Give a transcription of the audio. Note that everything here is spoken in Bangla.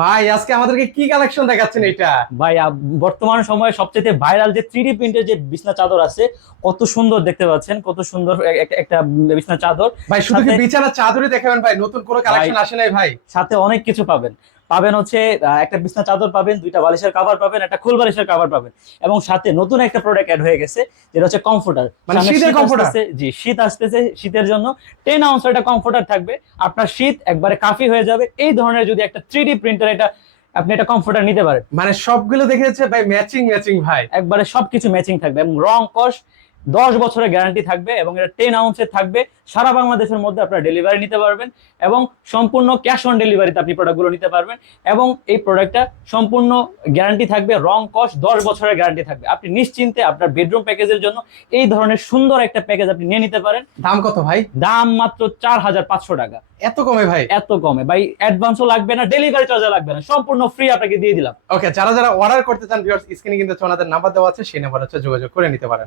ভাই আজকে আমাদেরকে কি কালেকশন দেখাচ্ছেন এটা? ভাই বর্তমান সময়ে সবচেয়ে ভাইরাল যে 3D প্রিন্টের যে বিছনা চাদর আছে, কত সুন্দর দেখতে পাচ্ছেন, কত সুন্দর একটা বিছনা চাদর। ভাই শুধু কি সাথে বিছানার চাদরই দেখাবেন ভাই? নতুন কোনো ভাই কালেকশন আসে নাই ভাই? সাথে অনেক কিছু পাবেন। পাবেন হচ্ছে একটা বিছনা চাদর পাবেন, দুইটা বালিশের কভার পাবেন, একটা খোল বালিশের কভার পাবেন, এবং সাথে নতুন একটা প্রোডাক্ট অ্যাড হয়ে গেছে, যেটা হচ্ছে কমফোর্টার। মানে সামনে শীতের শীত কমফোর্টার? আসতেছে, জি শীত আসতেছে, শীতের জন্য 10 আউন্স একটা কমফোর্টার থাকবে। আপনার শীত একবারে কাফি হয়ে যাবে। এই ধরনের যদি একটা 3D প্রিন্টার এটা আপনি একটা কমফোর্টার নিতে পারেন। মানে সবগুলো দেখে যাচ্ছে ভাই ম্যাচিং ম্যাচিং ভাই। একবারে সবকিছু ম্যাচিং থাকবে এবং রং কস 10 বছরের গ্যারান্টি থাকবে, এবং এটা 10 আউন্সের থাকবে। সারা বাংলাদেশের মধ্যে আপনারা ডেলিভারি নিতে পারবেন, এবং সম্পূর্ণ ক্যাশ অন ডেলিভারিতে আপনি প্রোডাক্টগুলো নিতে পারবেন। এবং এই প্রোডাক্টটা সম্পূর্ণ গ্যারান্টি থাকবে, রং কস 10 বছরের গ্যারান্টি থাকবে। আপনি নিশ্চিন্তে আপনার বেডরুম প্যাকেজের জন্য এই ধরনের সুন্দর একটা প্যাকেজ আপনি নিয়ে নিতে পারেন। দাম কত ভাই? দাম মাত্র 4500 টাকা। এত কমে ভাই? এত কমে ভাই, অ্যাডভান্সও লাগবে না, ডেলিভারি চার্জও লাগবে না, সম্পূর্ণ ফ্রি আপনাকে দিয়ে দিলাম। ওকে, যারা যারা অর্ডার করতে চান ভিউয়ার্স, স্ক্রিনে কিন্তু ওনাদের নাম্বার দেওয়া আছে, সেই নাম্বার হচ্ছে যোগাযোগ করে নিতে পারেন।